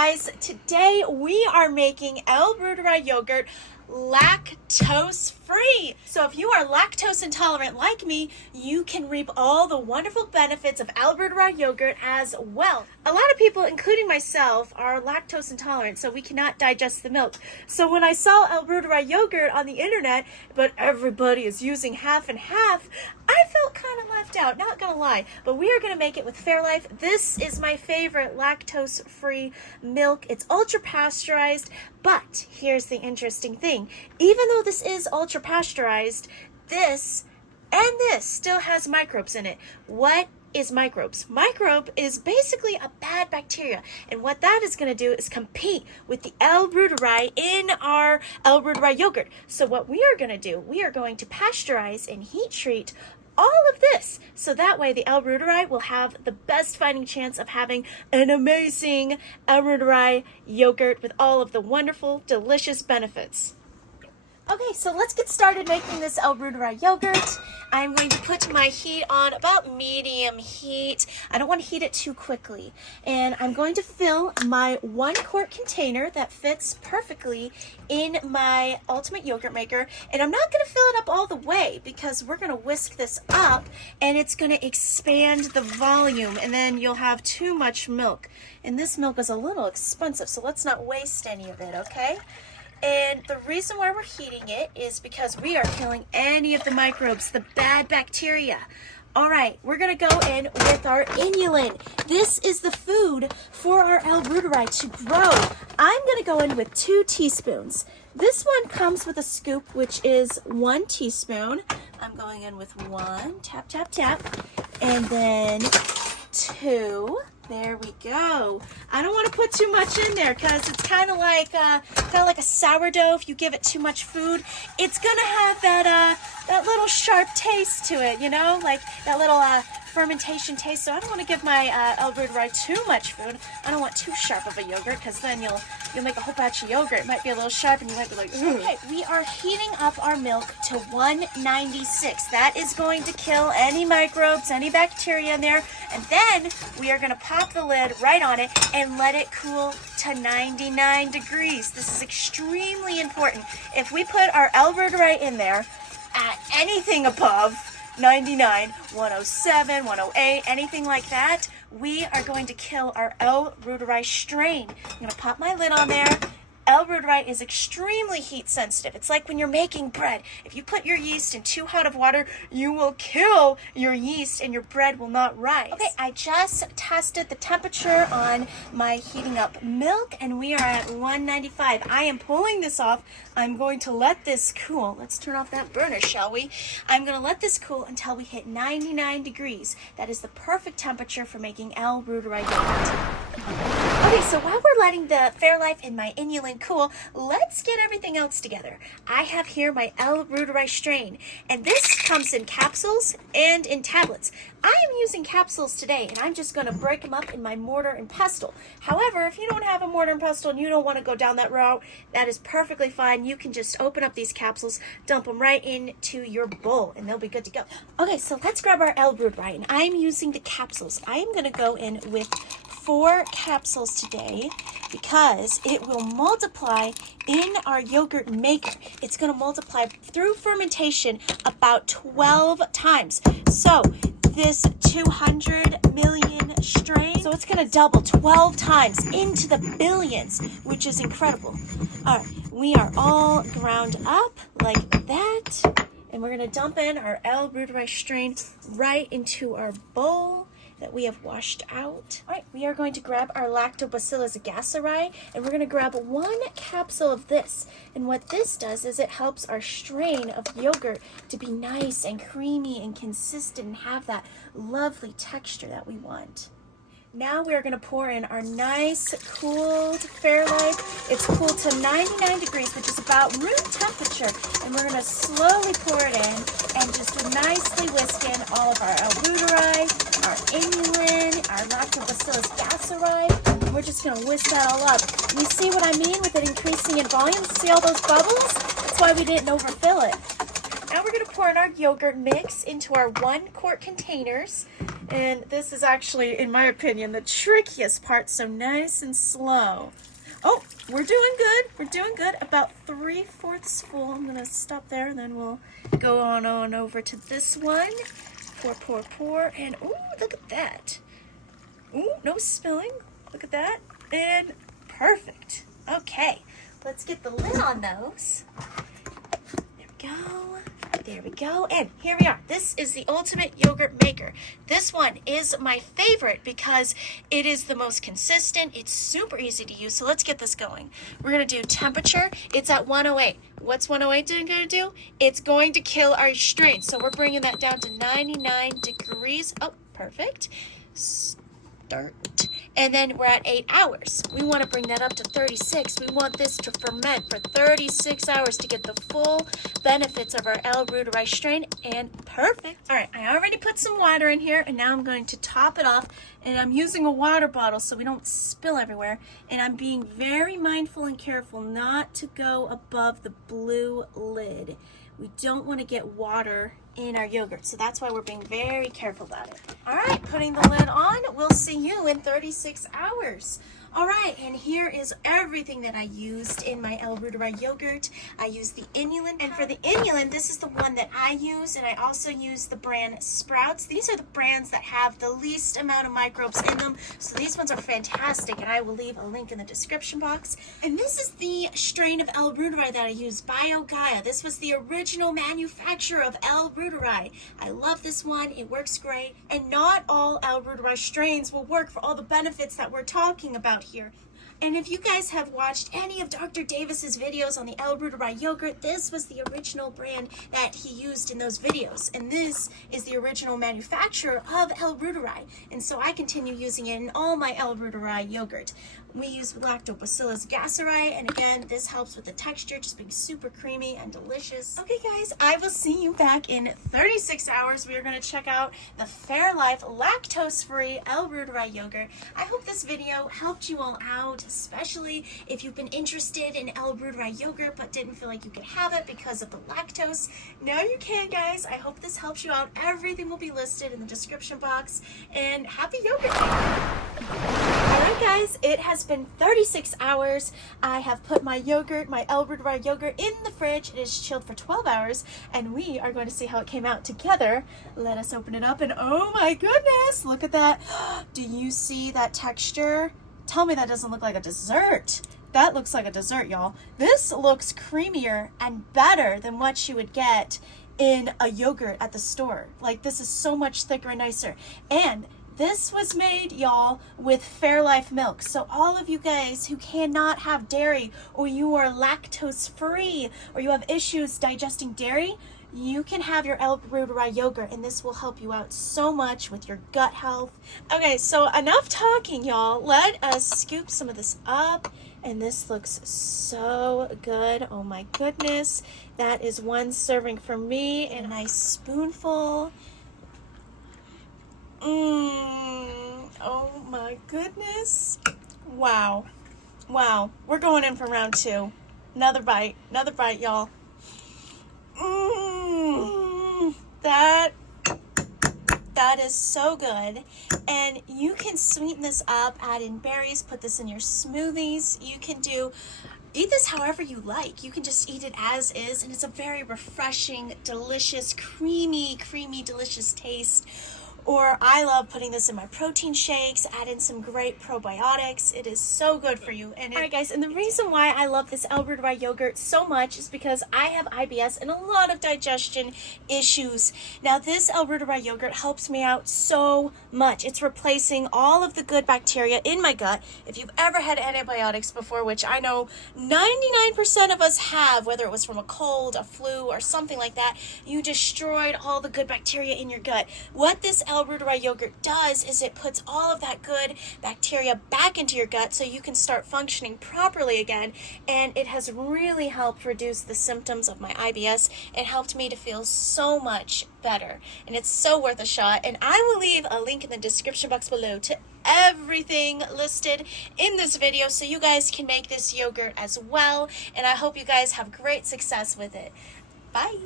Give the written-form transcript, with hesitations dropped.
guys, today we are making L-Reuteri yogurt lactose-free. So if you are lactose intolerant like me, you can reap all the wonderful benefits of L-Reuteri yogurt as well. A lot of people, including myself, are lactose intolerant, so we cannot digest the milk. So when I saw L-Reuteri yogurt on the internet, but everybody is using half and half, I felt kind of left out, not gonna lie. But we are gonna make it with Fairlife. This is my favorite lactose-free milk. It's ultra pasteurized, but here's the interesting thing. Even though this is ultra pasteurized, this and this still has microbes in it. What is microbes? Microbe is basically a bad bacteria, and what that is going to do is compete with the L-Reuteri in our L-Reuteri yogurt. So what we are going to do, we are going to pasteurize and heat treat all of this, so that way the L-Reuteri will have the best fighting chance of having an amazing L-Reuteri yogurt with all of the wonderful, delicious benefits. Okay, so let's get started making this L-Reuteri yogurt. I'm going to put my heat on about medium heat. I don't want to heat it too quickly. And I'm going to fill my 1 quart container that fits perfectly in my Ultimate Yogurt Maker. And I'm not going to fill it up all the way because we're going to whisk this up and it's going to expand the volume, and then you'll have too much milk. And this milk is a little expensive, so let's not waste any of it, okay? And the reason why we're heating it is because we are killing any of the microbes, the bad bacteria. All right, we're gonna go in with our inulin. This is the food for our L-Reuteri to grow. I'm gonna go in with 2 teaspoons. This one comes with a scoop, which is 1 teaspoon. I'm going in with 1, tap, tap, tap, and then 2. There we go. I don't want to put too much in there because it's kind of like a sourdough. If you give it too much food, it's gonna have that little sharp taste to it, you know, like that little fermentation taste. So I don't want to give my L-Reuteri too much food. I don't want too sharp of a yogurt because then you'll make a whole batch of yogurt. It might be a little sharp and you might be like, ugh. Okay, we are heating up our milk to 196. That is going to kill any microbes, any bacteria in there. And then we are going to pop the lid right on it and let it cool to 99 degrees. This is extremely important. If we put our L-Reuteri in there at anything above 99, 107, 108, anything like that, we are going to kill our L-Reuteri strain. I'm going to pop my lid on there. L-Reuteri is extremely heat sensitive. It's like when you're making bread. If you put your yeast in too hot of water, you will kill your yeast and your bread will not rise. Okay, I just tested the temperature on my heating up milk and we are at 195. I am pulling this off. I'm going to let this cool. Let's turn off that burner, shall we? I'm going to let this cool until we hit 99 degrees. That is the perfect temperature for making L-Reuteri yogurt. Okay, so while we're letting the Fairlife and my inulin cool, let's get everything else together. I have here my L-Reuteri strain, and this comes in capsules and in tablets. I am using capsules today, and I'm just going to break them up in my mortar and pestle. However, if you don't have a mortar and pestle and you don't want to go down that route, that is perfectly fine. You can just open up these capsules, dump them right into your bowl, and they'll be good to go. Okay, so let's grab our L-Reuteri, and I'm using the capsules. I am going to go in with 4 capsules today because it will multiply in our yogurt maker. It's going to multiply through fermentation about 12 times. So this 200 million strain, so it's going to double 12 times into the billions, which is incredible. All right, we are all ground up like that, and we're going to dump in our L-Reuteri strain right into our bowl that we have washed out. All right, we are going to grab our Lactobacillus gasseri, and we're going to grab 1 capsule of this. And what this does is it helps our strain of yogurt to be nice and creamy and consistent and have that lovely texture that we want. Now we're going to pour in our nice cooled Fairlife. It's cooled to 99 degrees, which is about room temperature. And we're going to slowly pour it in and just nicely whisk in all of our L-Reuteri, our inulin, our Lactobacillus gasseri. And we're just going to whisk that all up. You see what I mean with it increasing in volume? See all those bubbles? That's why we didn't overfill it. Now we're going to pour in our yogurt mix into our 1 quart containers. And this is actually, in my opinion, the trickiest part, so nice and slow. Oh, we're doing good. We're doing good. About 3/4 full. I'm gonna stop there and then we'll go on over to this one. Pour, pour, pour. And ooh, look at that. Ooh, no spilling. Look at that. And perfect. Okay, let's get the lid on those. There we go. There we go. And here we are. This is the ultimate yogurt maker. This one is my favorite because it is the most consistent. It's super easy to use. So let's get this going. We're going to do temperature. It's at 108. What's 108 going to do? It's going to kill our strain. So we're bringing that down to 99 degrees. Oh, perfect. Start. And then we're at 8 hours. We want to bring that up to 36. We want this to ferment for 36 hours to get the full benefits of our L-Reuteri strain. And perfect. All right, I already put some water in here, and now I'm going to top it off. And I'm using a water bottle so we don't spill everywhere. And I'm being very mindful and careful not to go above the blue lid. We don't want to get water in our yogurt, so that's why we're being very careful about it. All right, putting the lid on. We'll see you in 36 hours. All right, and here is everything that I used in my L-Reuteri yogurt. I used the inulin, and for the inulin, this is the one that I use, and I also use the brand Sprouts. These are the brands that have the least amount of microbes in them, so these ones are fantastic, and I will leave a link in the description box. And this is the strain of L-Reuteri that I use, BioGaia. This was the original manufacturer of L-Reuteri. I love this one. It works great, and not all L-Reuteri strains will work for all the benefits that we're talking about here. And if you guys have watched any of Dr. Davis's videos on the L-Reuteri yogurt, this was the original brand that he used in those videos. And this is the original manufacturer of L-Reuteri. And so I continue using it in all my L-Reuteri yogurt. We use Lactobacillus gasseri, and again, this helps with the texture, just being super creamy and delicious. Okay guys, I will see you back in 36 hours. We are going to check out the Fairlife Lactose-Free L-Reuteri yogurt. I hope this video helped you all out, especially if you've been interested in L-Reuteri yogurt but didn't feel like you could have it because of the lactose. Now you can, guys. I hope this helps you out. Everything will be listed in the description box, and happy yogurt day! Alright guys, it has been 36 hours. I have put my yogurt, my L-Reuteri yogurt, in the fridge. It is chilled for 12 hours, and we are going to see how it came out together. Let us open it up, and oh my goodness, look at that. Do you see that texture? Tell me that doesn't look like a dessert. That looks like a dessert, y'all. This looks creamier and better than what you would get in a yogurt at the store. Like, this is so much thicker and nicer. And this was made, y'all, with Fairlife milk. So all of you guys who cannot have dairy, or you are lactose free, or you have issues digesting dairy, you can have your L-Reuteri yogurt, and this will help you out so much with your gut health. Okay, so enough talking, y'all. Let us scoop some of this up, and this looks so good. Oh my goodness. That is one serving for me, and a nice spoonful. Oh my goodness. Wow. Wow. We're going in for round 2. Another bite, y'all. That is so good. And you can sweeten this up, add in berries, put this in your smoothies. You can eat this however you like. You can just eat it as is, and it's a very refreshing, delicious, creamy, delicious taste. Or I love putting this in my protein shakes, add in some great probiotics. It is so good for you. And alright guys, and the reason why I love this L-Reuteri yogurt so much is because I have IBS and a lot of digestion issues. Now this L-Reuteri yogurt helps me out so much. It's replacing all of the good bacteria in my gut. If you've ever had antibiotics before, which I know 99% of us have, whether it was from a cold, a flu, or something like that, you destroyed all the good bacteria in your gut. What this L-Reuteri yogurt does is it puts all of that good bacteria back into your gut so you can start functioning properly again, and it has really helped reduce the symptoms of my IBS. It helped me to feel so much better, and it's so worth a shot. And I will leave a link in the description box below to everything listed in this video so you guys can make this yogurt as well, and I hope you guys have great success with it. Bye!